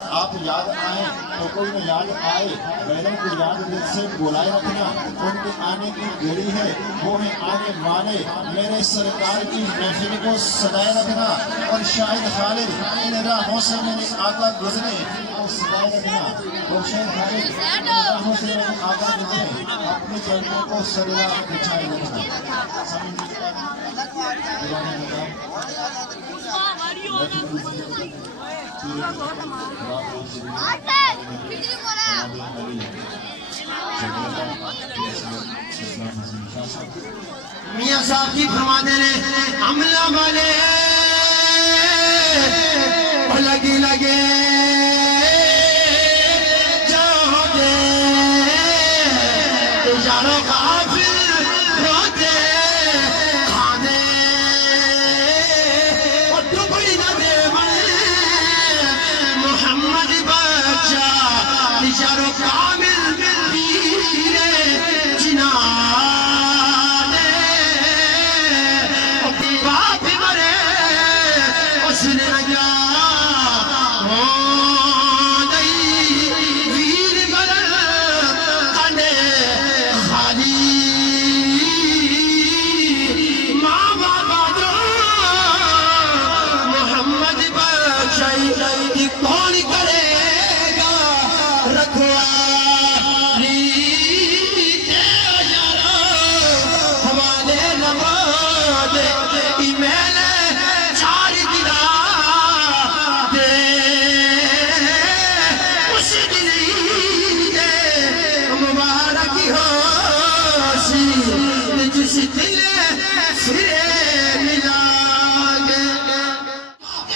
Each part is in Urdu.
آپ یاد آئیں تو کوئی نہ یاد آئے، غیروں کو یاد دل سے بلائے رکھنا، ان کے آنے کی گھڑی ہے، وہ ہیں آنے والے، میرے سرکار کی محفل کو سجائے رکھنا، اور شاہد خالد ان راہوں سے میرے آقا گزرے اور سجائے رکھنا، اور شاہد خالد ان راہوں سے میرے آقا گزرے، اپنے چلوں کو سجا بچھائے رکھنا۔ میاں صاحب کی فرما دے رہے عملہ والے لگے لگے جاؤ دے یاروں غافل روتے کھانے اور ٹکڑی نہ دے محمد بچہ یاروں کامل پیرے جنان باپ مرے اس نے نگا ویر بدل کنے خالی ماں بابا جو محمد بخشائی کون کرے گا رکھوالی حوالے نماز ایمیل چار دلا دے اس دن عید مبارک ہو سی جس دل پھرے ملا گے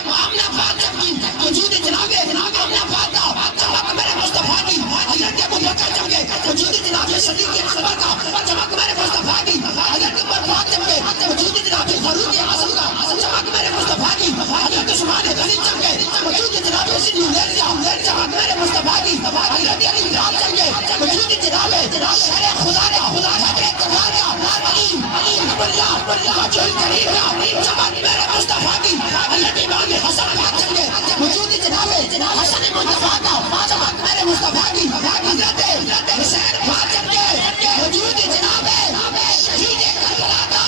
معاملہ فاتح کی وجود جنابے معاملہ فاتح چمک میرے مصطفیٰ کی حضرت ابو بکر چمکے وجود جناب صدیق اکبر کا چمک میرے مصطفیٰ کی حضرت عمر فاروق چمکے وجود جناب فاروق اعظم کا چمک میرے مصطفیٰ کی حضرت عثمان غنی چمکے وجود جناب سیدی حسین چمک میرے مصطفیٰ کی حضرت علی بلال چمکے وجود جناب شہر خدا نے حضرت تبارک علی اللہ وجل کریم چمک میرے مصطفیٰ کی حضرت امام حسن چمکے وجود جناب حسن مصطفیٰ کا چمک میرے مصطفیٰ کی حضرت حسین چمکے وجود جناب شہید کربلا کا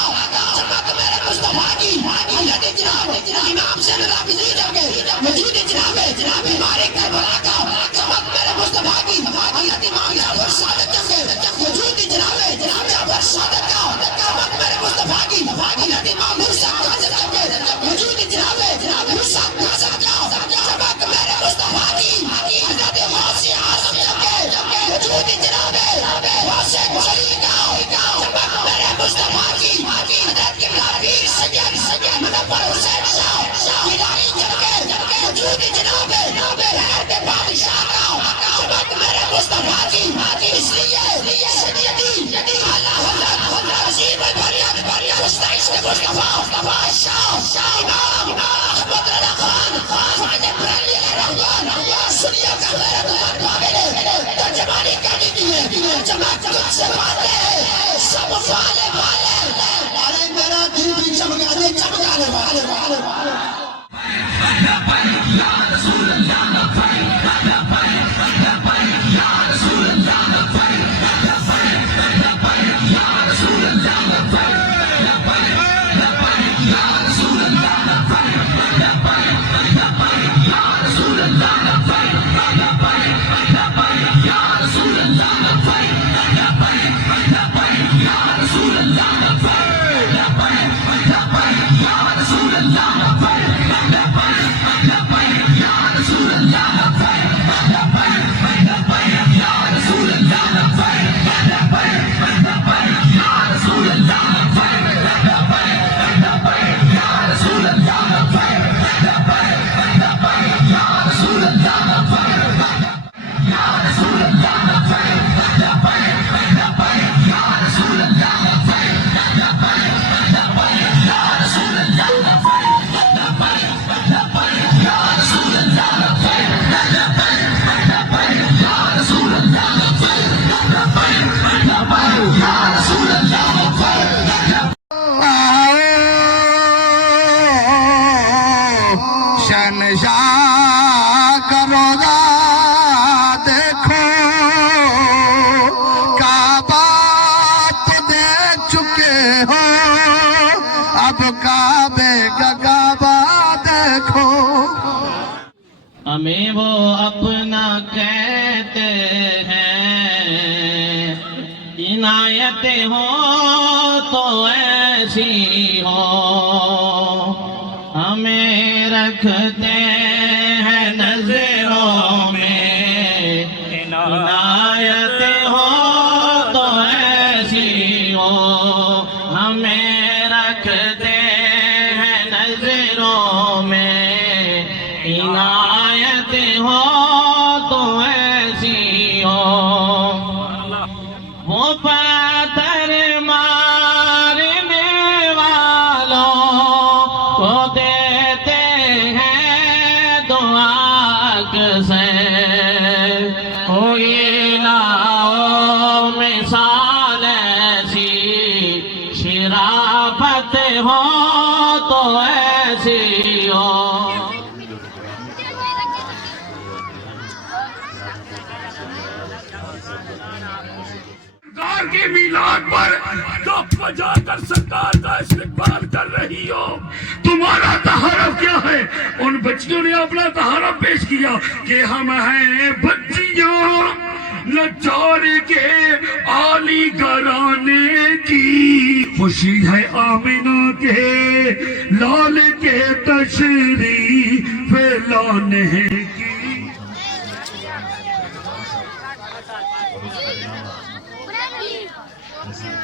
چمک میرے مصطفیٰ کی حضرت جناب امام زین العابدین چمکے وجود جناب بیمار کربلا کا چمک میرے مصطفیٰ کی حضرت امام جعفر صادق چمکے وجود جناب جعفر صادق کا چمک میرے مصطفیٰ کی حضرت امام موسیٰ کاظم چمکے وجود جناب موسیٰ کاظم کا چمک میرے مصطفیٰ کی حضرت غوث اعظم چمکے وجود جناب غوث شریف کا چمک میرے مصطفیٰ کی حضرت قبلہ پیر سید مظفر حسین شاہ گیلانی چمکے وجود جناب حضرت بادشاہ کا چمک میرے مصطفیٰ کی اس لیے سیدی اعلیٰ حضرت عظیم البریت مصطفیٰ مصطفیٰ شاہ امام احمد رضا خان خواجہ بریلوی رحمان سنیوں کا غیرت مند قابل ترجمانی کرنی کی ہے چمک تجھ سے والے سب والے ارے میرا دل بھی چمکانے والے یا رسول اللہ رسول اللہ ہو اب کعبے کا کعبہ دیکھو ہمیں وہ اپنا کہتے ہیں عنایتیں ہو تو ایسی ہو ہمیں رکھتے ہیں نظروں میں عنایتیں ہو تو ایسی ہو ہمیں رکھتے ہیں نظروں میں عنایت ہو تو ایسی ہو وہ پاتھر مارنے والوں کو دیتے ہیں دعا سے کوئی نہ ہو مثال ایسی شرافت ہو تو ایسی ہو سرکار کے میلاد پر کپ بجا کر سرکار کا استقبال کر رہی ہو تمہارا تحرف کیا ہے ان بچیوں نے اپنا تحرف پیش کیا کہ ہم ہیں بچیاں لچار کے عالی گھرانے کی خوشی ہے آمنہ کے لال کے تشریف لانے کی Bravo!